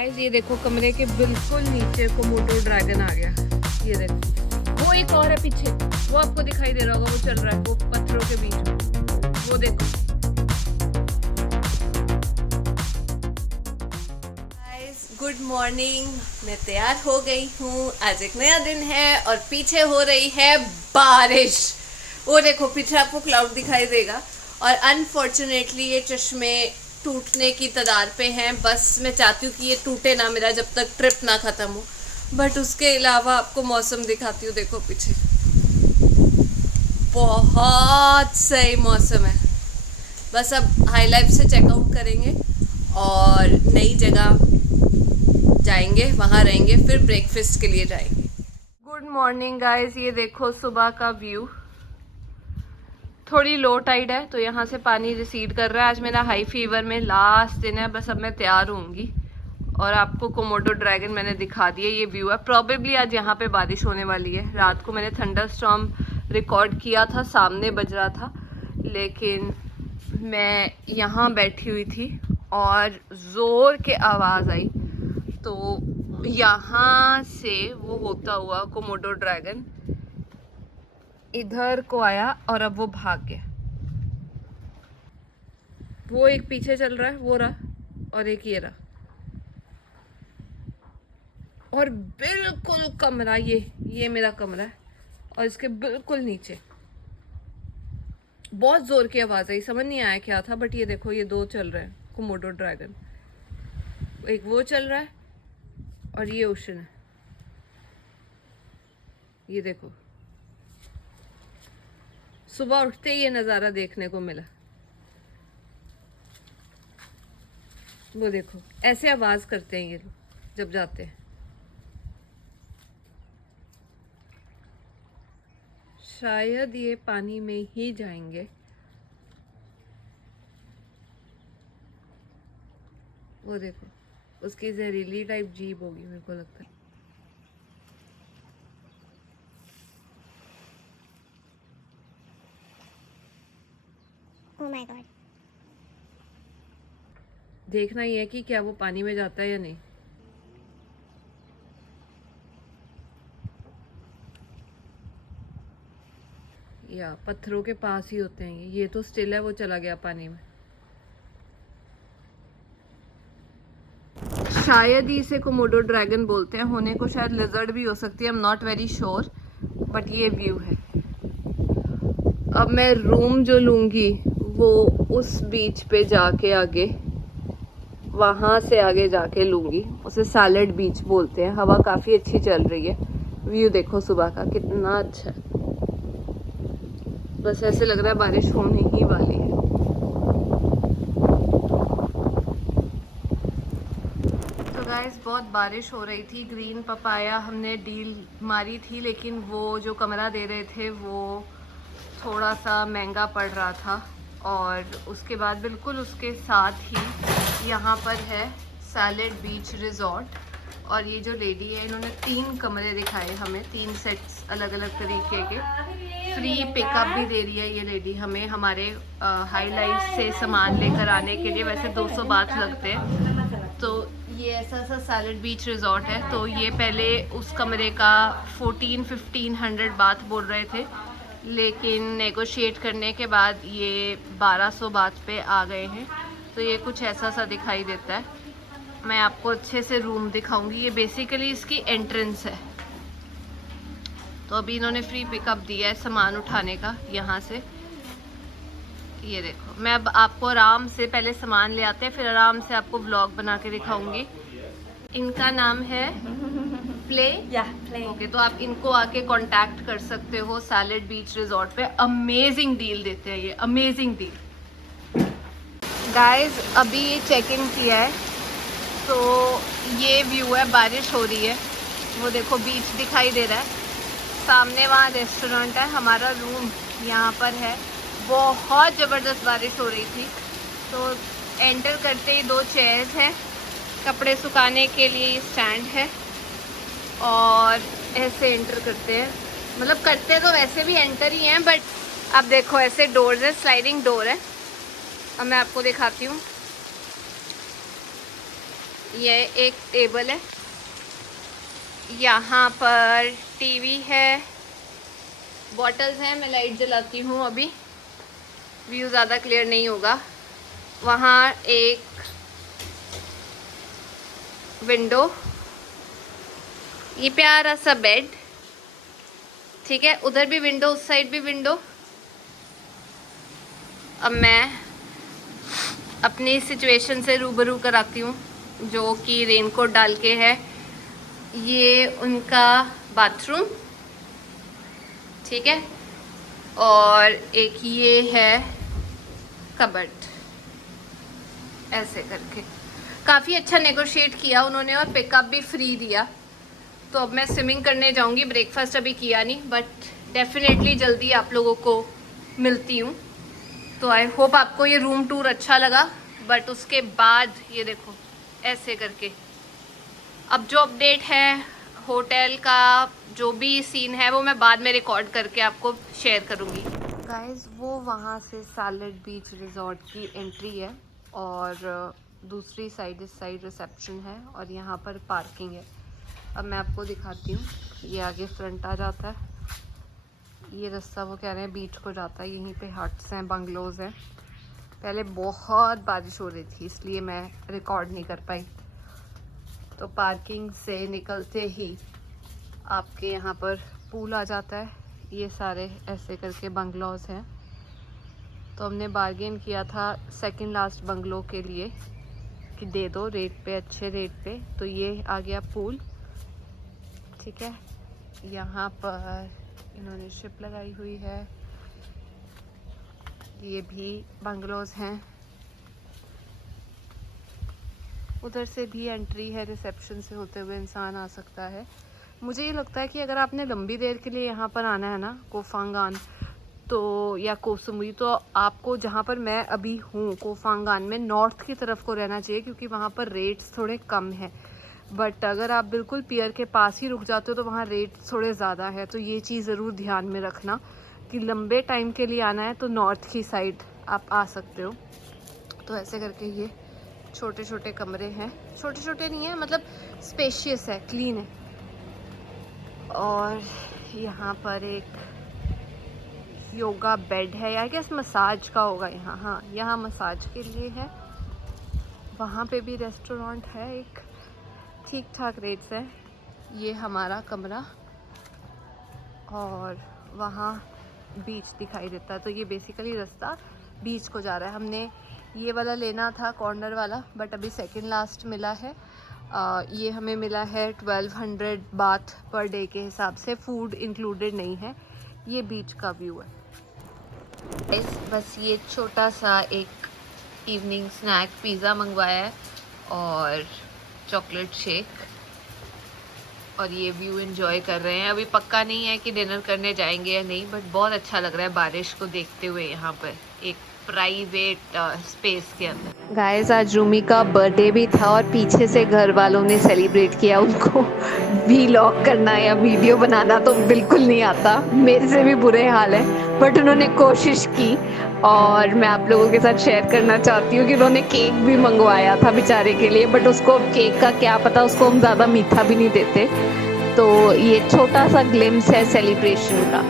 Guys ये देखो कमरे के बिल्कुल नीचे कोमोडो ड्रैगन आ गया। ये देखो वो एक और है पीछे, वो आपको दिखाई दे रहा होगा, वो चल रहा है वो पत्थरों के बीच में, वो देखो। गाइस गुड मॉर्निंग, मैं तैयार हो गई हूँ। आज एक नया दिन है और पीछे हो रही है बारिश। वो देखो पीछे आपको क्लाउड दिखाई देगा और अनफॉर्चुनेटली ये चश्मे टूटने की कगार पे हैं। बस मैं चाहती हूँ कि ये टूटे ना मेरा जब तक ट्रिप ना ख़त्म हो, बट उसके अलावा आपको मौसम दिखाती हूँ। देखो पीछे बहुत सही मौसम है। बस अब हाई लाइफ से चेकआउट करेंगे और नई जगह जाएंगे, वहाँ रहेंगे, फिर ब्रेकफास्ट के लिए जाएंगे। गुड मॉर्निंग गाइस, ये देखो सुबह का व्यू। थोड़ी लो टाइड है तो यहाँ से पानी रिसीड कर रहा है। आज मेरा हाई फीवर में लास्ट दिन है, बस अब मैं तैयार होंगी और आपको कोमोडो ड्रैगन मैंने दिखा दिया। ये व्यू है, प्रॉबेबली आज यहाँ पे बारिश होने वाली है। रात को मैंने थंडर स्टॉर्म रिकॉर्ड किया था, सामने बज रहा था, लेकिन मैं यहाँ बैठी हुई थी और ज़ोर के आवाज़ आई तो यहाँ से वो होता हुआ कोमोडो ड्रैगन इधर को आया और अब वो भाग गया। वो एक पीछे चल रहा है, वो रहा, और एक ये रहा, और बिल्कुल कमरा ये मेरा कमरा है और इसके बिल्कुल नीचे बहुत जोर की आवाज आई, समझ नहीं आया क्या था, बट ये देखो ये दो चल रहे हैं कोमोडो ड्रैगन। एक वो चल रहा है और ये ओशन है। ये देखो सुबह उठते ही ये नज़ारा देखने को मिला। वो देखो ऐसे आवाज करते हैं ये लोग जब जाते हैं। शायद ये पानी में ही जाएंगे। वो देखो उसकी जहरीली टाइप जीभ होगी मेरे को लगता है। Oh my God. देखना ही है कि क्या वो पानी में जाता है या नहीं। या पत्थरों के पास ही होते हैं ये तो स्टिल है, वो चला गया पानी में। शायद ही इसे कोमोडो ड्रैगन बोलते हैं, होने को शायद लिजर्ड भी हो सकती है, I am not very sure, but ये व्यू है। अब मैं रूम जो लूँगी वो उस बीच पे जाके आगे, वहाँ से आगे जाके लूँगी। उसे सैलेड बीच बोलते हैं। हवा काफ़ी अच्छी चल रही है। व्यू देखो सुबह का कितना अच्छा है। बस ऐसे लग रहा है बारिश होने ही वाली है। तो गाइस बहुत बारिश हो रही थी। ग्रीन पपाया हमने डील मारी थी, लेकिन वो जो कमरा दे रहे थे वो थोड़ा सा महंगा पड़ रहा था। और उसके बाद बिल्कुल उसके साथ ही यहाँ पर है सैलेड बीच रिजॉर्ट, और ये जो लेडी है इन्होंने 3 कमरे दिखाए हमें, 3 सेट्स अलग अलग तरीके के। फ्री पिकअप भी दे रही है ये लेडी हमें हमारे हाई लाइफ से सामान लेकर आने के लिए। वैसे 200 बात लगते हैं। तो ये ऐसा सा सैलेड बीच रिजॉर्ट है। तो ये पहले उस कमरे का 1400-1500 बात बोल रहे थे, लेकिन नेगोशिएट करने के बाद ये 1200 बात पे आ गए हैं। तो ये कुछ ऐसा सा दिखाई देता है। मैं आपको अच्छे से रूम दिखाऊंगी। ये बेसिकली इसकी एंट्रेंस है। तो अभी इन्होंने फ्री पिकअप दिया है सामान उठाने का यहाँ से। ये देखो मैं अब आपको आराम से पहले सामान ले आते हैं, फिर आराम से आपको व्लॉग बना के दिखाऊंगी। इनका नाम है प्ले। ओके, तो आप इनको आके कांटेक्ट कर सकते हो सैलेड बीच रिजॉर्ट पे। अमेजिंग डील देते हैं ये, अमेजिंग डील। गाइस अभी ये चेक इन किया है, तो ये व्यू है, बारिश हो रही है। वो देखो बीच दिखाई दे रहा है, सामने वहाँ रेस्टोरेंट है, हमारा रूम यहाँ पर है। बहुत ज़बरदस्त बारिश हो रही थी। तो एंटर करते ही 2 चेयर्स हैं, कपड़े सुखाने के लिए स्टैंड है, और ऐसे एंटर करते हैं। मतलब करते तो वैसे भी एंटर ही हैं, बट अब देखो ऐसे डोर्स है, स्लाइडिंग डोर है। अब मैं आपको दिखाती हूँ। ये एक टेबल है, यहाँ पर टीवी है, बॉटल्स हैं। मैं लाइट जलाती हूँ, अभी व्यू ज़्यादा क्लियर नहीं होगा। वहाँ एक विंडो, ये प्यारा सा बेड, ठीक है। उधर भी विंडो, उस साइड भी विंडो। अब मैं अपनी सिचुएशन से रूबरू कराती हूँ, जो कि रेनकोट डाल के है। ये उनका बाथरूम, ठीक है, और एक ये है कबर्ड। ऐसे करके काफ़ी अच्छा नेगोशिएट किया उन्होंने और पिकअप भी फ्री दिया। तो अब मैं स्विमिंग करने जाऊंगी। ब्रेकफास्ट अभी किया नहीं, बट डेफिनेटली जल्दी आप लोगों को मिलती हूँ। तो आई होप आपको ये रूम टूर अच्छा लगा। बट उसके बाद ये देखो ऐसे करके अब जो अपडेट है होटल का, जो भी सीन है वो मैं बाद में रिकॉर्ड करके आपको शेयर करूँगी। गाइस वो वहाँ से सैलेड बीच रिजॉर्ट की एंट्री है और दूसरी साइड इस साइड रिसेप्शन है और यहाँ पर पार्किंग है। अब मैं आपको दिखाती हूँ। ये आगे फ्रंट आ जाता है, ये रास्ता वो कह रहे हैं बीच को जाता है। यहीं पे हट्स हैं, बंगलोज हैं। पहले बहुत बारिश हो रही थी इसलिए मैं रिकॉर्ड नहीं कर पाई। तो पार्किंग से निकलते ही आपके यहाँ पर पूल आ जाता है। ये सारे ऐसे करके बंगलोज हैं। तो हमने बार्गेन किया था सेकंड लास्ट बंगलो के लिए कि दे दो रेट पे, अच्छे रेट पे। तो ये आ गया पूल, ठीक है। यहाँ पर इन्होंने शिप लगाई हुई है। ये भी बंगलोज हैं। उधर से भी एंट्री है, रिसेप्शन से होते हुए इंसान आ सकता है। मुझे ये लगता है कि अगर आपने लंबी देर के लिए यहाँ पर आना है ना, कोफांगान तो या कोसुमुई, तो आपको जहाँ पर मैं अभी हूँ कोफांगान में नॉर्थ की तरफ को रहना चाहिए, क्योंकि वहाँ पर रेट्स थोड़े कम हैं। बट अगर आप बिल्कुल पियर के पास ही रुक जाते हो तो वहाँ रेट थोड़े ज़्यादा है। तो ये चीज़ ज़रूर ध्यान में रखना कि लंबे टाइम के लिए आना है तो नॉर्थ की साइड आप आ सकते हो। तो ऐसे करके ये छोटे छोटे कमरे हैं, छोटे छोटे नहीं है मतलब स्पेशियस है, क्लीन है। और यहाँ पर एक योगा बेड है, आई गेस मसाज का होगा यहाँ। हाँ, यहाँ मसाज के लिए है। वहाँ पे भी रेस्टोरेंट है एक, ठीक ठाक रेट्स है। ये हमारा कमरा और वहाँ बीच दिखाई देता है। तो ये बेसिकली रास्ता बीच को जा रहा है। हमने ये वाला लेना था कॉर्नर वाला, बट अभी सेकंड लास्ट मिला है। ये हमें मिला है 1200 बाथ पर डे के हिसाब से, फूड इंक्लूडेड नहीं है। ये बीच का व्यू है। बस ये छोटा सा एक इवनिंग स्नैक पिज़्ज़ा मंगवाया है और चॉकलेट शेक, और ये व्यू एंजॉय कर रहे हैं। अभी पक्का नहीं है कि डिनर करने जाएंगे या नहीं, बट बहुत अच्छा लग रहा है बारिश को देखते हुए यहाँ पर एक प्राइवेट स्पेस के अंदर। गाइस आज रूमी का बर्थडे भी था और पीछे से घर वालों ने सेलिब्रेट किया। उनको व्लॉग करना या वीडियो बनाना तो बिल्कुल नहीं आता, मेरे से भी बुरे हाल है, बट उन्होंने कोशिश की। और मैं आप लोगों के साथ शेयर करना चाहती हूँ कि उन्होंने केक भी मंगवाया था बेचारे के लिए, बट उसको केक का क्या पता, उसको हम ज़्यादा मीठा भी नहीं देते। तो ये छोटा सा ग्लिम्स है सेलिब्रेशन का।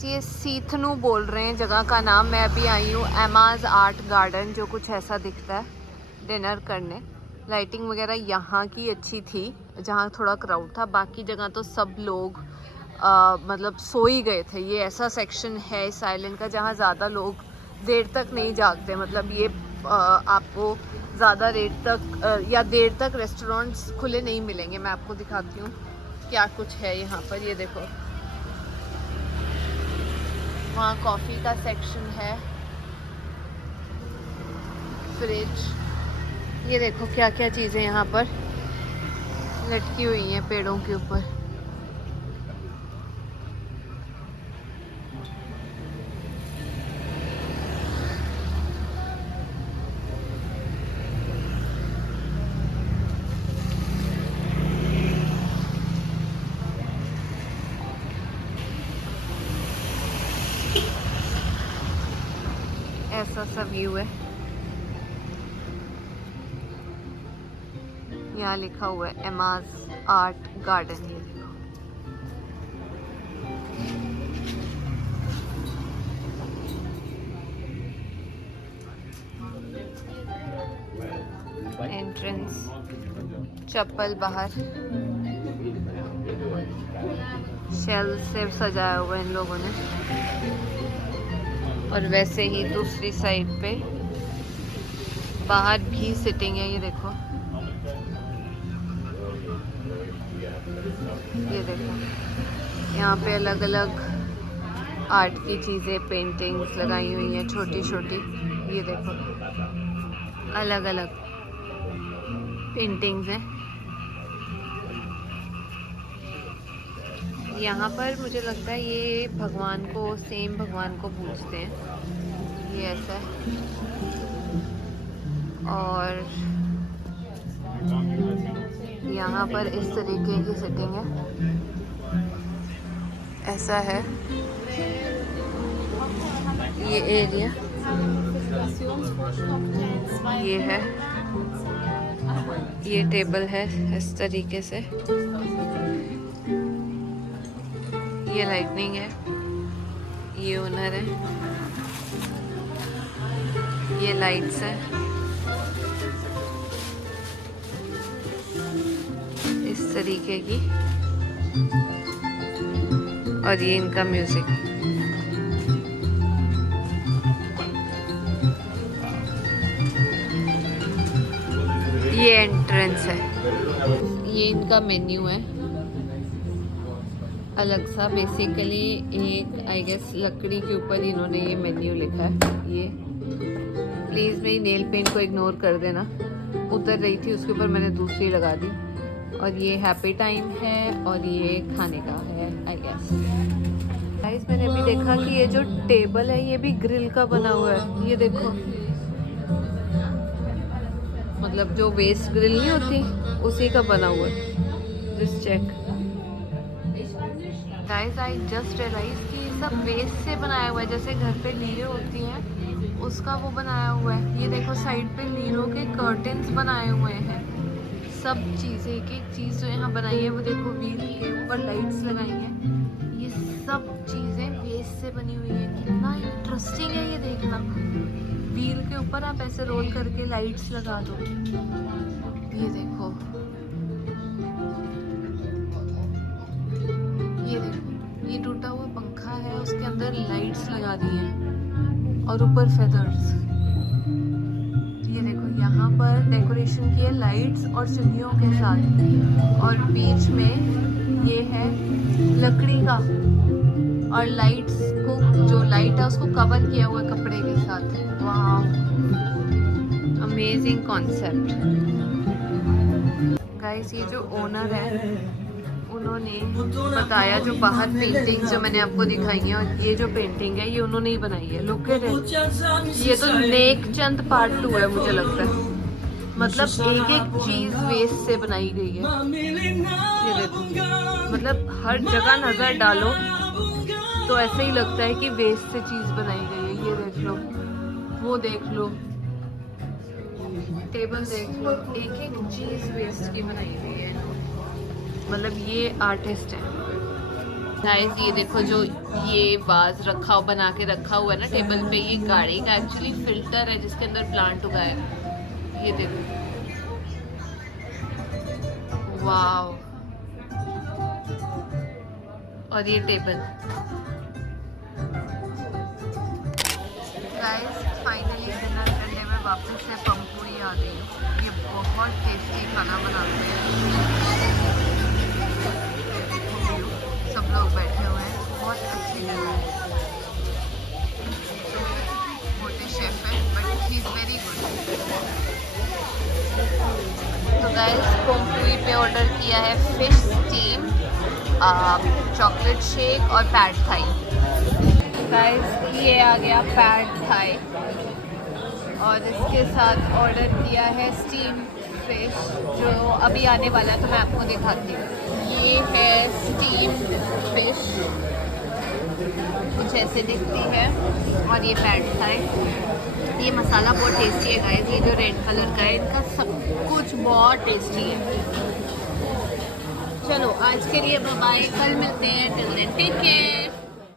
ये सीथनू बोल रहे हैं जगह का नाम। मैं अभी आई हूँ एमाज आर्ट गार्डन, जो कुछ ऐसा दिखता है, डिनर करने। लाइटिंग वगैरह यहाँ की अच्छी थी, जहाँ थोड़ा क्राउड था। बाकी जगह तो सब लोग मतलब सो ही गए थे। ये ऐसा सेक्शन है इस आइलैंड का जहाँ ज़्यादा लोग देर तक नहीं जागते। मतलब ये आपको ज़्यादा देर तक या देर तक रेस्टोरेंट्स खुले नहीं मिलेंगे। मैं आपको दिखाती हूँ क्या कुछ है यहाँ पर। ये देखो वहाँ कॉफ़ी का सेक्शन है, फ्रिज। ये देखो क्या क्या चीज़ें यहाँ पर लटकी हुई हैं पेड़ों के ऊपर। ऐसा सा व्यू है। यहाँ लिखा हुआ है एमाज आर्ट गार्डन। ये देखो एंट्रेंस, चप्पल बाहर, शेल से सजाया हुआ है इन लोगों ने। और वैसे ही दूसरी साइड पे बाहर भी सिटिंग है। ये देखो, ये देखो यहाँ पे अलग अलग आर्ट की चीज़ें, पेंटिंग्स लगाई हुई हैं छोटी छोटी। ये देखो अलग अलग पेंटिंग्स हैं। यहाँ पर मुझे लगता है ये भगवान को, सेम भगवान को पूजते हैं। ये ऐसा है। और यहाँ पर इस तरीके की सेटिंग है। ऐसा है ये एरिया। ये है, ये टेबल है इस तरीके से। ये लाइटनिंग है, ये ओनर है, ये लाइट्स है इस तरीके की। और ये इनका म्यूजिक। ये एंट्रेंस है। ये इनका मेन्यू है अलग सा। बेसिकली एक आई गेस लकड़ी के ऊपर इन्होंने ये मेन्यू लिखा है। ये प्लीज़ मेरी नेल पेंट को इग्नोर कर देना, उतर रही थी उसके ऊपर मैंने दूसरी लगा दी। और ये हैप्पी टाइम है और ये खाने का है आई गेस। गाइस मैंने अभी देखा कि ये जो टेबल है ये भी ग्रिल का बना हुआ है। ये देखो, मतलब जो वेस्ट ग्रिल नहीं होती उसी का बना हुआ है। Just check guys, I just realise कि ये सब वेस्ट से बनाया हुआ है। जैसे घर पे लीरें होती हैं उसका वो बनाया हुआ है। ये देखो साइड पे लीरों के कर्टन्स बनाए हुए हैं। सब चीज़ें, एक एक चीज़ जो यहाँ बनाई है वो देखो, व्हील के ऊपर लाइट्स लगाई हैं। ये सब चीज़ें वेस्ट से बनी हुई है। कितना इंटरेस्टिंग है ये देखना। व्हील के ऊपर आप ऐसे रोल करके लाइट्स लगा दो। ये देखो, ये देखो, ये टूटा हुआ पंखा है, उसके अंदर लाइट्स लगा दी हैं और ऊपर फेदर्स। ये देखो यहाँ पर डेकोरेशन की है लाइट्स और चिड़ियों के साथ। और बीच में ये है लकड़ी का, और लाइट्स को, जो लाइट है उसको कवर किया हुआ है कपड़े के साथ। वाह, अमेजिंग कॉन्सेप्ट। गाइस ये जो ओनर है उन्होंने बताया, जो बाहर पेंटिंग जो मैंने आपको दिखाई है, और ये जो पेंटिंग है ये उन्होंने ही बनाई है। Look at it. ये तो नेक चंद पार्ट 2 है मुझे लगता है। मतलब एक एक चीज वेस्ट से बनाई गई है। ये देखो, मतलब हर जगह नजर डालो तो ऐसे ही लगता है कि वेस्ट से चीज बनाई गई है। ये देख लो, वो देख लो, टेबल देख लो, एक एक चीज वेस्ट की बनाई गई है। मतलब ये आर्टिस्ट है गाइस। ये देखो जो ये वाज रखा, बना के रखा हुआ है ना टेबल पे, ये गाड़ी का एक्चुअली फिल्टर है जिसके अंदर प्लांट उगाया है। ये देखो, वाव। और ये टेबल। गाइस फाइनली डिनर करने में वापस से पंपुड़ी आ गई। ये बहुत टेस्टी खाना बनाते हैं। सब लोग बैठे हुए हैं, बहुत अच्छी जगह है। ऑर्डर किया है फिश स्टीम, चॉकलेट शेक और पैड थाई। गाइस ये आ गया पैड थाई और इसके साथ ऑर्डर किया है स्टीम फिश जो अभी आने वाला है, तो मैं आपको दिखाती हूँ। ये है स्टीम्ड फिश, कुछ ऐसे दिखती है, और ये पैड थाई। ये मसाला बहुत टेस्टी है गाइस, ये जो रेड कलर का है, इनका सब कुछ बहुत टेस्टी है। चलो आज के लिए बाय बाय, कल मिलते हैं, टिल देन टेक केयर।